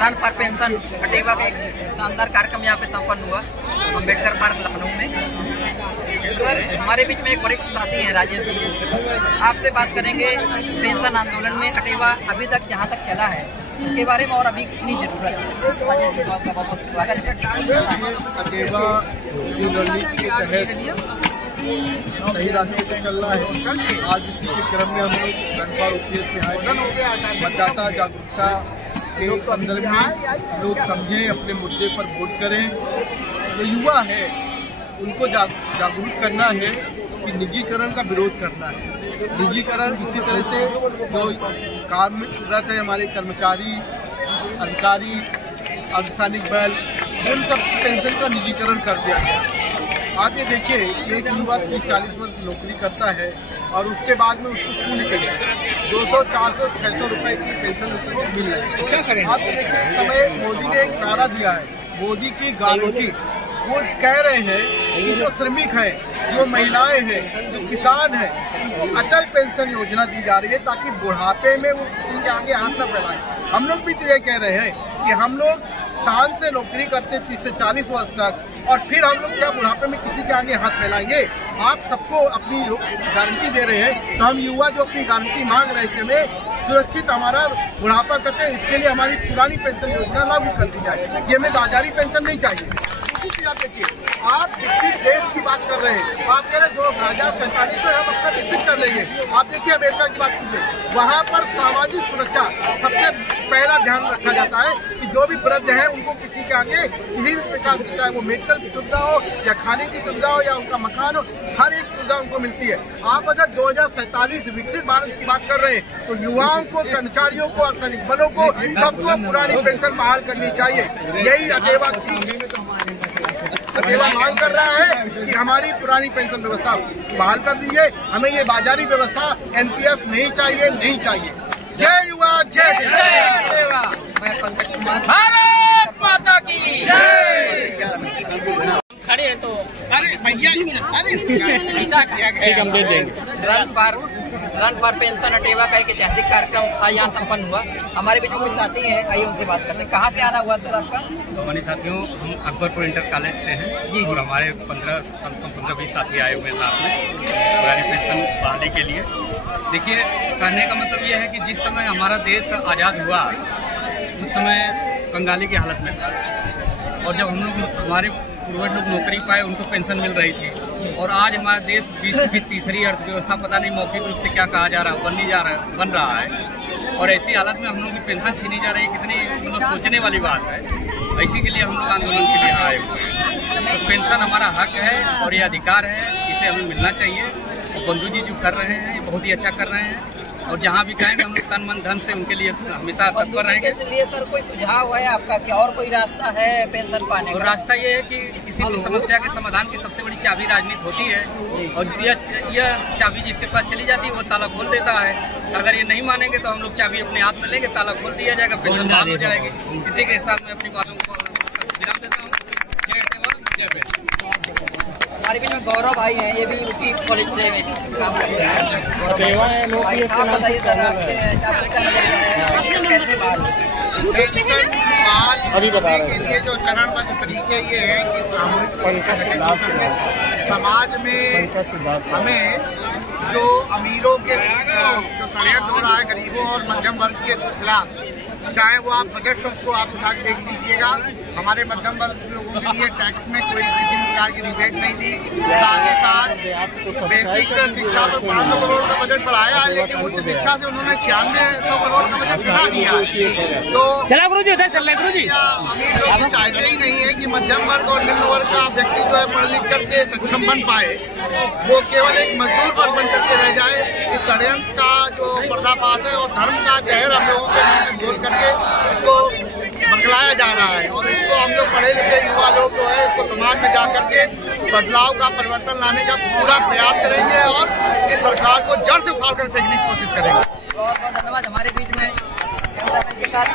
Run for pension Katewa का एक शानदार कार्यक्रम यहाँ पे संपन्न हुआ अम्बेडकर पार्क लखनऊ में। सर, हमारे बीच में एक वरिष्ठ साथी हैं राजेश जी, आपसे बात करेंगे पेंशन आंदोलन में कटेवा अभी तक जहाँ तक चला है इसके बारे में और अभी कितनी जरूरत है। राजेश जी, आपका बहुत स्वागत है। कटेवा रणनीति के तहत सही रास्ते पर चल रहा है। आज इसी के क्रम में हम लोग रन फॉर ओपीएस में आए, मतदाता जागरूकता के संदर्भ में लोग समझें, अपने मुद्दे पर वोट करें। जो युवा है उनको जागरूक करना है कि निजीकरण का विरोध करना है। निजीकरण इसी तरह से जो कार्यरत है हमारे कर्मचारी, अधिकारी, अर्धसैनिक बल, उन सब की पेंशन का निजीकरण कर दिया गया। आप ये देखिए कि एक युवा 30-40 वर्ष नौकरी करता है और उसके बाद में उसको शून्य कर 200, 400, 600 रुपए की पेंशन मिल रही है। क्या करें? आप ये देखिए, इस समय मोदी ने एक नारा दिया है, मोदी की गारंटी। वो कह रहे हैं कि जो श्रमिक हैं, जो महिलाएं हैं, जो किसान हैं, उनको अटल पेंशन योजना दी जा रही है ताकि बुढ़ापे में वो किसी के आगे हाथ न फैलाएं। हम लोग भी तो ये कह रहे हैं कि हम लोग शान से नौकरी करते 30 से 40 वर्ष तक, और फिर हम लोग क्या बुढ़ापे में किसी के आगे हाथ फैलाएंगे? आप सबको अपनी गारंटी दे रहे हैं, तो हम युवा जो अपनी गारंटी मांग रहे थे हमें सुरक्षित हमारा बुढ़ापा करते, इसके लिए हमारी पुरानी पेंशन योजना लागू कर दी जाए। ये हमें बाजारी पेंशन नहीं चाहिए। इसी चीज आप देखिए, आप विकसित देश की बात कर रहे हैं, आप कह रहे 2047 में हम अपना विकसित कर लेंगे। आप देखिए अमेरिका की बात कीजिए, वहाँ पर सामाजिक सुरक्षा सबसे पहला ध्यान रखा जाता है कि जो भी वृद्ध हैं उनको किसी के आगे किसी भी प्रकार की, चाहे वो मेडिकल की सुविधा हो या खाने की सुविधा हो या उनका मकान हो, हर एक सुविधा उनको मिलती है। आप अगर 2047 विकसित भारत की बात कर रहे हैं तो युवाओं को, कर्मचारियों को, अर्धसैनिक बलों को, सबको पुरानी पेंशन बहाल करनी चाहिए। यही अकेवा मांग कर रहा है कि हमारी पुरानी पेंशन व्यवस्था बहाल कर दीजिए। हमें ये बाजारी व्यवस्था एनपीएस नहीं चाहिए, नहीं चाहिए। जय युवा, जय युवा। मैं पंकज कुमार, भारत माता की खड़े हैं तो अरे भैया, ठीक हम दे देंगे। रन फॉर पेंशन कटेवा का एक ऐतिहासिक कार्यक्रम आज यहाँ संपन्न हुआ। हमारे बीच में कुछ साथी हैं, आइए उनसे बात करते हैं। कहाँ से आना हुआ सर आपका? हमारे साथियों, हम अकबरपुर इंटर कॉलेज से हैं जी, और हमारे 15-20 साथी आए हुए हैं साथ में पुरानी पेंशन बहाली के लिए। देखिए, कहने का मतलब ये है कि जिस समय हमारा देश आज़ाद हुआ उस समय कंगाली की हालत में था, और जब हम लोग, हमारे पूर्वज लोग नौकरी पाए, उनको पेंशन मिल रही थी, और आज हमारा देश विश्व की तीसरी अर्थव्यवस्था, पता नहीं मौखिक रूप से क्या कहा जा रहा है, बन रहा है, और ऐसी हालत में हम लोग की पेंशन छीनी जा रही है। कितनी मतलब सोचने वाली बात है। इसी के लिए हम लोग आंदोलन के लिए आए हुए हैं। तो पेंशन हमारा हक है और ये अधिकार है, इसे हमें मिलना चाहिए। और बंधु जी जो कर रहे हैं ये बहुत ही अच्छा कर रहे हैं, और जहाँ भी कहेंगे हम लोग तन मन धन से उनके लिए हमेशा तत्पर रहेंगे। इसलिए सर, कोई सुझाव है आपका कि और कोई रास्ता है पेंशन पाने का? और रास्ता ये है कि किसी भी समस्या के समाधान की सबसे बड़ी चाबी राजनीति होती है, और यह चाबी जिसके पास चली जाती है वो ताला खोल देता है। अगर ये नहीं मानेंगे तो हम लोग चाबी अपने हाथ में लेंगे, ताला खोल दिया जाएगा, पेंशन बहाल हो जाएगी। इसी के साथ मैं अपनी बातों को विराम देता हूँ। जय पेंशन। हमारे बीच में गौरव भाई हैं, ये भी यूपी कॉलेज से काम करते हैं। आप बताइए सर, अभी बता रहे हैं कि जो चरणबद्ध तरीके ये हैं कि समाज में हमें जो अमीरों के जो षड्यंत्र हो रहा है गरीबों और मध्यम वर्ग के खिलाफ, चाहे वो आप बजट सबको आप उठा के देख लीजिएगा, हमारे मध्यम वर्ग लोगों के लिए टैक्स में कोई किसी प्रकार की रिबेट नहीं दी। साथ ही साथ बेसिक शिक्षा पर 500 करोड़ का बजट बढ़ाया है, लेकिन उच्च शिक्षा से उन्होंने 9600 करोड़ का बजट बढ़ा दिया। तो अमीर लोग चाहते ही नहीं है कि मध्यम वर्ग और निम्न वर्ग का व्यक्ति जो है पढ़ लिख करके सक्षम बन पाए, वो केवल एक मजदूर वर्ग बन करके रह जाए। इस षड्यंत्र का जो पर्दाफाश है और धर्म का जहर हम लोगों के जोड़ करके इसको बदलाया जा रहा है, और इसको हम लोग पढ़े लिखे युवा लोग जो है इसको समाज में जा करके बदलाव का, परिवर्तन लाने का पूरा प्रयास करेंगे और इस सरकार को जड़ से उखाड़ कर फेंकने की कोशिश करेंगे। बहुत बहुत धन्यवाद। हमारे बीच में के साथ